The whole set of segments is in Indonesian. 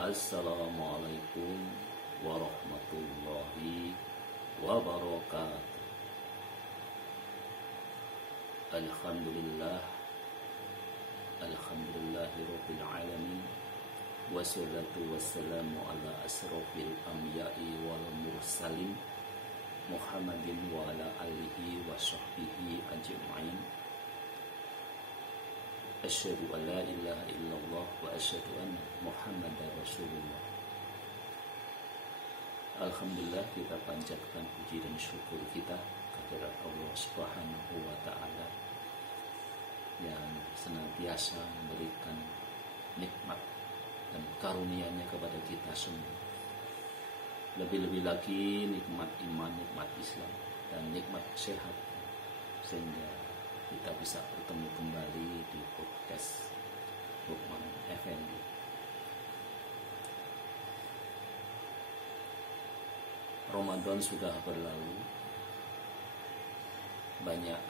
Assalamualaikum warahmatullahi wabarakatuh. Alhamdulillah, alhamdulillahirabbil alamin. Wassalatu wassalamu ala asrofil anbiya'i wal mursalin Muhammadin wa ala alihi wa sahbihi ajma'in. Asyhadu an la ilaha illallah wa asyhadu anna Muhammadar Rasulullah. Alhamdulillah, kita panjatkan puji dan syukur kita kehadirat Allah Subhanahu wa taala yang senantiasa memberikan nikmat dan karunia-Nya kepada kita semua. Lebih-lebih lagi nikmat iman, nikmat Islam, dan nikmat sehat, sehingga kita bisa bertemu kembali di podcast Lukman Effendi. Ramadan sudah berlalu. Banyak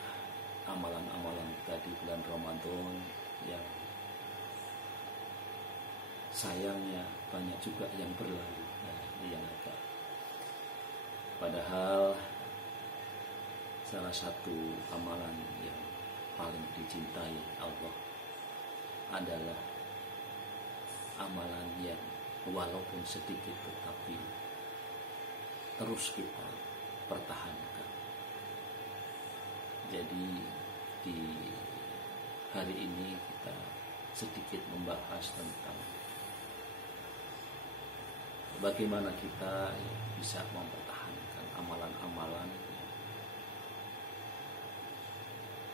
amalan-amalan kita di bulan Ramadan yang sayangnya banyak juga yang berlalu. Yang agak. Padahal salah satu amalan yang paling dicintai Allah adalah amalan yang walaupun sedikit tetapi terus kita pertahankan. Jadi di hari ini kita sedikit membahas tentang bagaimana kita bisa mempertahankan amalan-amalan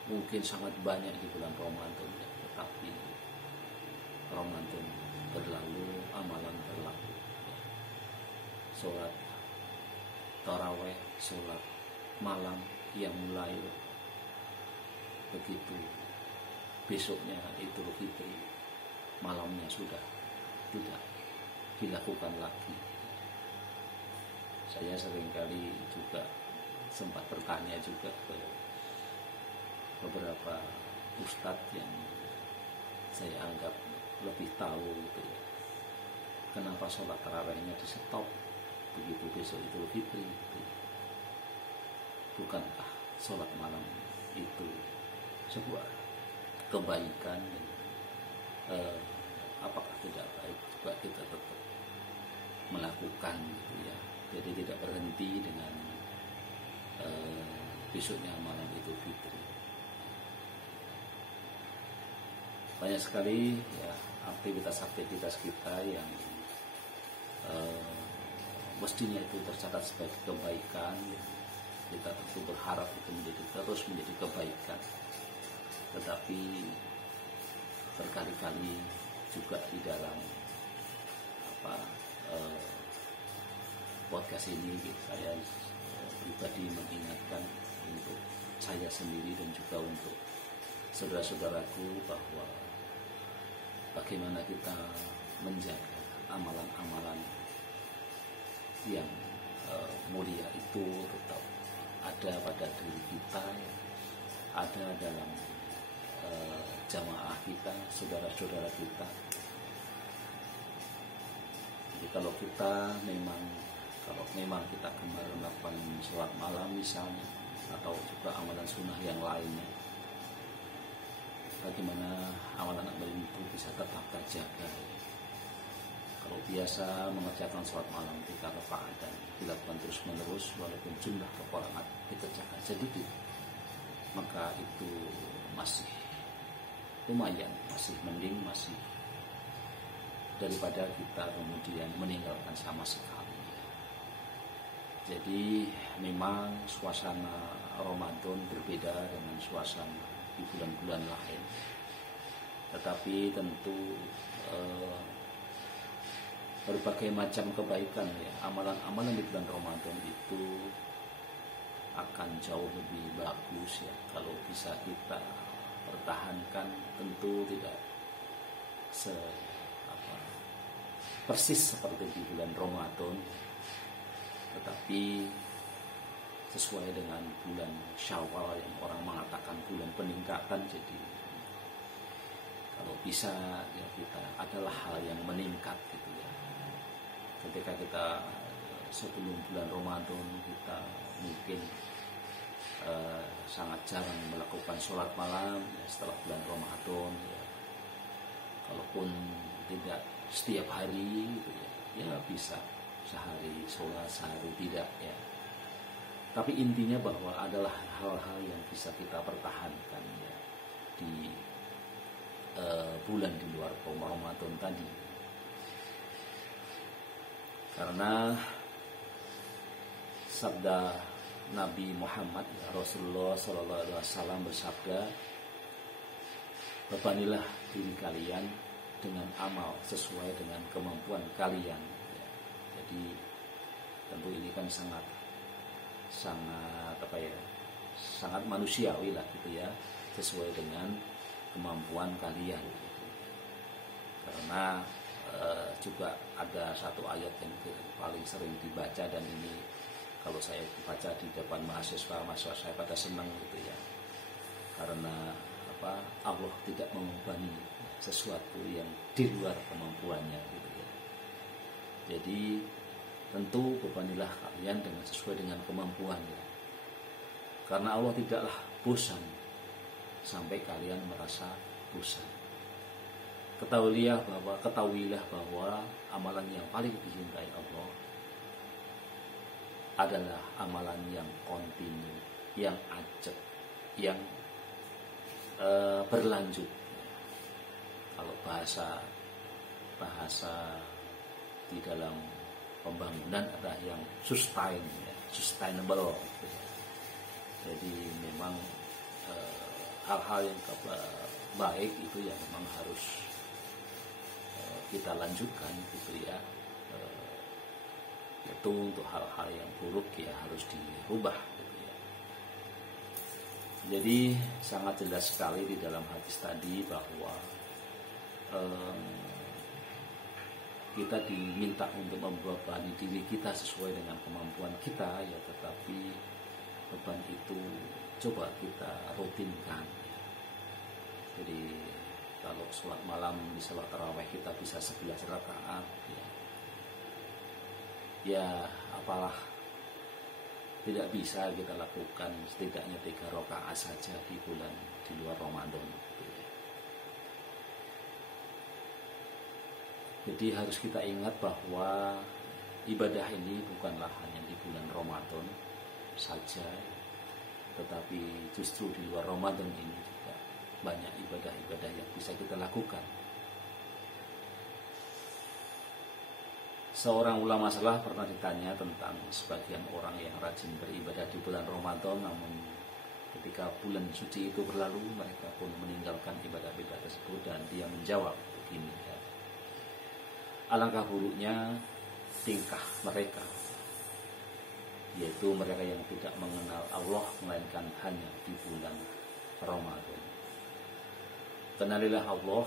mungkin sangat banyak di bulan Ramadan, tetapi Ramadan berlalu, amalan berlalu. Sholat taraweh, sholat malam yang mulai begitu besoknya Idul Fitri, malamnya sudah tidak dilakukan lagi. Saya seringkali juga sempat bertanya juga ke beberapa ustadz yang saya anggap lebih tahu gitu ya, kenapa sholat tarawihnya di stop begitu besok Idul Fitri gitu. Bukankah sholat malam itu sebuah kebaikan dan apakah tidak baik juga kita tetap melakukan gitu ya. Jadi tidak berhenti dengan besoknya malam Idul Fitri. Banyak sekali ya aktivitas-aktivitas kita yang mestinya itu tercatat sebagai kebaikan. Kita tentu berharap itu terus menjadi kebaikan. Tetapi berkali-kali juga di dalam podcast ini saya pribadi mengingatkan untuk saya sendiri dan juga untuk saudara-saudaraku bahwa bagaimana kita menjaga amalan-amalan yang mulia itu tetap ada pada diri kita, ada dalam jamaah kita, saudara-saudara kita. Jadi kalau memang kita kemarin melakukan sholat malam misalnya, atau juga amalan sunnah yang lainnya, bagaimana amalan-amalan itu bisa tetap terjaga. Kalau biasa mengerjakan sholat malam 3 rakaat dan dilakukan terus menerus walaupun jumlah rakaat dikerjakan sedikit, maka itu masih lumayan, masih mending, masih daripada kita kemudian meninggalkan sama sekali. Jadi memang suasana Ramadan berbeda dengan suasana di bulan-bulan lain, tetapi tentu berbagai macam kebaikan ya, amalan-amalan di bulan Ramadan itu akan jauh lebih bagus ya kalau bisa kita pertahankan. Tentu tidak persis seperti di bulan Ramadan, tetapi sesuai dengan bulan Syawal yang orang mengatakan bulan peningkatan. Jadi kalau bisa ya kita adalah hal yang meningkat gitu ya. ketika kita sebelum bulan Ramadan kita mungkin sangat jarang melakukan sholat malam ya, setelah bulan Ramadan ya. Kalaupun tidak setiap hari gitu ya bisa sehari sholat, sehari tidak ya. Tapi intinya bahwa adalah hal-hal yang bisa kita pertahankan ya, di bulan di luar Ramadan tadi. Karena sabda Nabi Muhammad ya, Rasulullah SAW bersabda, bebanilah diri kalian dengan amal sesuai dengan kemampuan kalian ya. Jadi tentu ini kan sangat sangat manusiawi lah gitu ya, sesuai dengan kemampuan kalian gitu. Karena juga ada satu ayat yang paling sering dibaca, dan ini kalau saya baca di depan mahasiswa saya pada senang gitu ya, karena Allah tidak membebani sesuatu yang di luar kemampuannya gitu ya. Jadi tentu bebanilah kalian dengan sesuai dengan kemampuannya, karena Allah tidaklah bosan sampai kalian merasa bosan. Ketahuilah bahwa amalan yang paling dicintai Allah adalah amalan yang kontinu, yang ajak, yang berlanjut. Kalau bahasa di dalam pembangunan adalah yang sustainable gitu ya. Jadi memang hal-hal yang baik itu ya memang harus kita lanjutkan gitu ya. Itu untuk hal-hal yang buruk ya harus dirubah gitu ya. Jadi sangat jelas sekali di dalam hadis tadi bahwa kita diminta untuk membebani diri kita sesuai dengan kemampuan kita ya, tetapi beban itu coba kita rutinkan ya. Jadi kalau sholat malam di sholat tarawih kita bisa 11 rakaat ya apalah tidak bisa kita lakukan setidaknya 3 rakaat saja di bulan di luar Ramadan gitu ya. Jadi harus kita ingat bahwa ibadah ini bukanlah hanya di bulan Ramadan saja, tetapi justru di luar Ramadan ini juga banyak ibadah-ibadah yang bisa kita lakukan. Seorang ulama salaf pernah ditanya tentang sebagian orang yang rajin beribadah di bulan Ramadan, namun ketika bulan suci itu berlalu mereka pun meninggalkan ibadah-ibadah tersebut, dan dia menjawab begini ya, alangkah buruknya tingkah mereka, yaitu mereka yang tidak mengenal Allah melainkan hanya di bulan Ramadan. Kenalilah Allah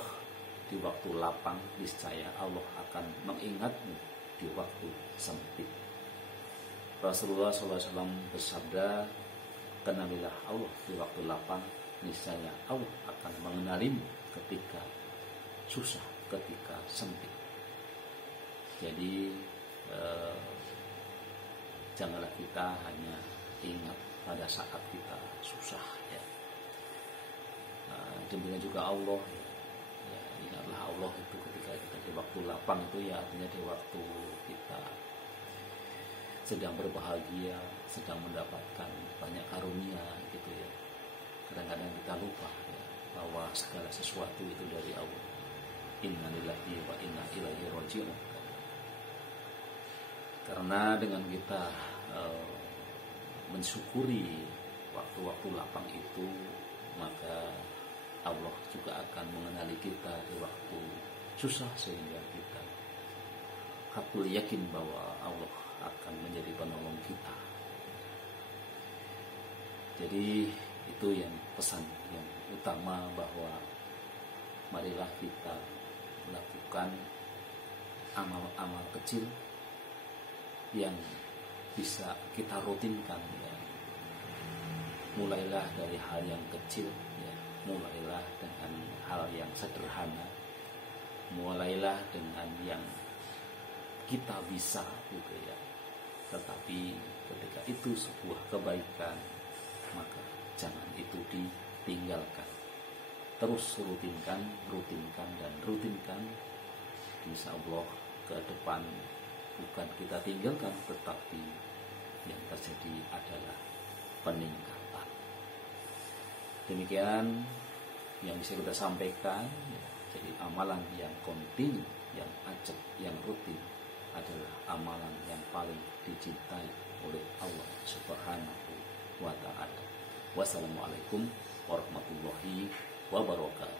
di waktu lapang, niscaya Allah akan mengingatmu di waktu sempit. Rasulullah SAW bersabda, kenalilah Allah di waktu lapang, niscaya Allah akan mengenalimu ketika susah, ketika sempit. Jadi janganlah kita hanya ingat pada saat kita susah ya. Demikian juga Allah ya, ingatlah Allah itu ketika kita di waktu lapang itu ya, artinya di waktu kita sedang berbahagia, sedang mendapatkan banyak karunia gitu ya. Kadang-kadang kita lupa ya, bahwa segala sesuatu itu dari Allah. Inna lillahi wa inna ilaihi raji'un. Karena dengan kita mensyukuri waktu-waktu lapang itu, maka Allah juga akan mengenali kita di waktu susah, sehingga kita hakul yakin bahwa Allah akan menjadi penolong kita. Jadi itu yang pesan yang utama, bahwa marilah kita melakukan amal-amal kecil yang bisa kita rutinkan ya. Mulailah dari hal yang kecil ya. Mulailah dengan hal yang sederhana. Mulailah dengan yang kita bisa gitu ya. Tetapi ketika itu sebuah kebaikan, maka jangan itu ditinggalkan. Terus rutinkan, dan rutinkan. Insya Allah ke depan bukan kita tinggalkan, tetapi yang terjadi adalah peningkatan. Demikian yang bisa kita sampaikan ya. Jadi amalan yang kontinu, yang ajak, yang rutin adalah amalan yang paling dicintai oleh Allah Subhanahu wa ta'ala. Wassalamualaikum warahmatullahi wabarakatuh.